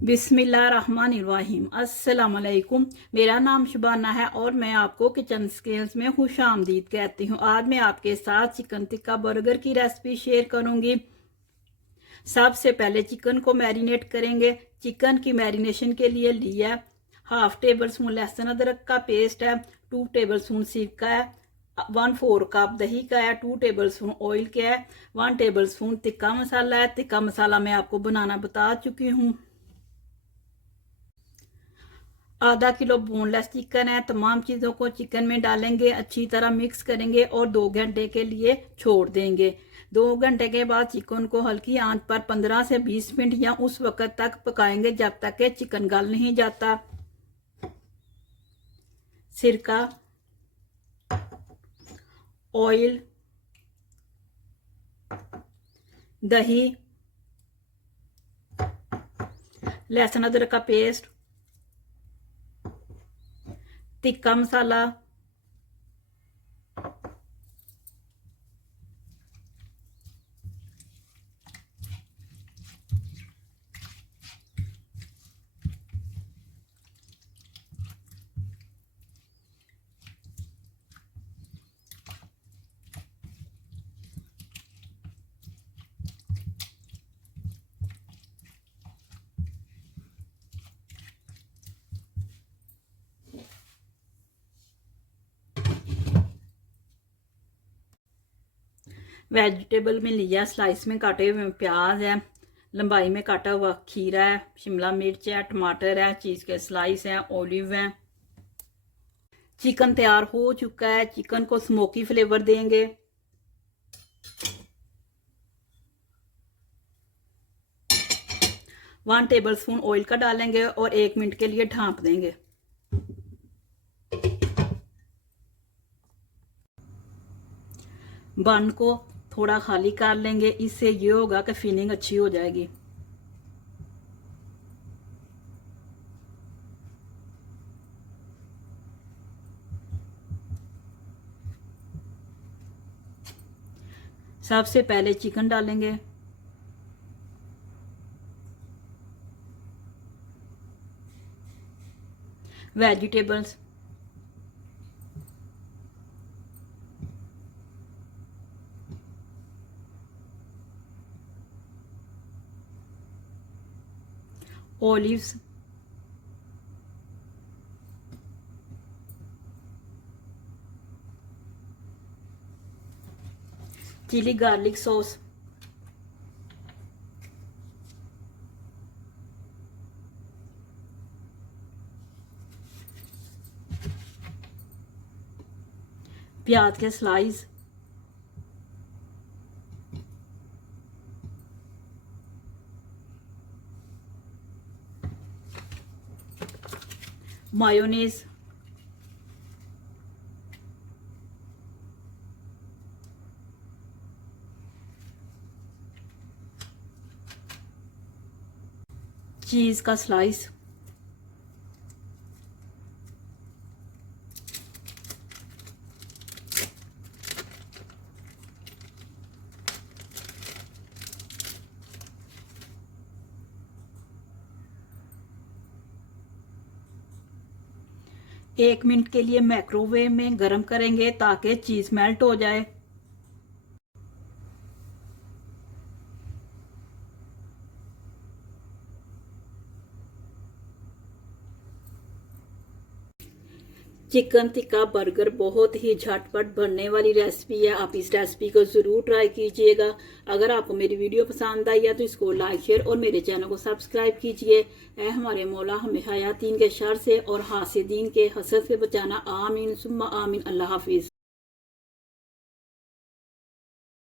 बिस्मिल्लाहिर्रहमानिर्रहीम। अस्सलाम वालेकुम। मेरा नाम शुबाना है और मैं आपको किचन स्किल्स में खुश आमदीद कहती हूँ। आज मैं आपके साथ चिकन टिक्का बर्गर की रेसिपी शेयर करूँगी। सबसे पहले चिकन को मैरिनेट करेंगे। चिकन की मैरिनेशन के लिए लिया 1/2 टेबल स्पून लहसुन अदरक का पेस्ट है, 2 टेबल स्पून सिरका है, 1/4 कप दही का है, 2 टेबल स्पून ऑयल का है, 1 टेबल स्पून टिक्का मसाला है। टिक्का मसाला मैं आपको बनाना बता चुकी हूँ। आधा किलो बोनलेस चिकन है। तमाम चीज़ों को चिकन में डालेंगे, अच्छी तरह मिक्स करेंगे और 2 घंटे के लिए छोड़ देंगे। 2 घंटे के बाद चिकन को हल्की आंच पर 15 से 20 मिनट या उस वक्त तक पकाएंगे जब तक कि चिकन गल नहीं जाता। सिरका, ऑयल, दही, लहसुन अदरक का पेस्ट, टिक्का मसाला, वेजिटेबल में लिया स्लाइस में काटे हुए प्याज है, लंबाई में काटा हुआ खीरा है, शिमला मिर्च है, टमाटर है, चीज़ के स्लाइस हैं, ऑलिव हैं। चिकन तैयार हो चुका है। चिकन को स्मोकी फ्लेवर देंगे। वन टेबल स्पून ऑयल का डालेंगे और 1 मिनट के लिए ढांप देंगे। बन को थोड़ा खाली कर लेंगे। इससे ये होगा कि फिलिंग अच्छी हो जाएगी। सबसे पहले चिकन डालेंगे, vegetables, olives, chilli garlic sauce, प्याज के स्लाइस, मायोनीज, चीज का स्लाइस, एक मिनट के लिए माइक्रोवेव में गर्म करेंगे ताकि चीज मेल्ट हो जाए। चिकन टिक्का बर्गर बहुत ही झटपट बनने वाली रेसिपी है। आप इस रेसिपी को ज़रूर ट्राई कीजिएगा। अगर आपको मेरी वीडियो पसंद आई है तो इसको लाइक शेयर और मेरे चैनल को सब्सक्राइब कीजिए। ऐ हमारे मौला हमें हयातीन के शर से और हासिदीन के हसद से बचाना। आमीन सुम्मा आमीन। अल्लाह हाफिज़।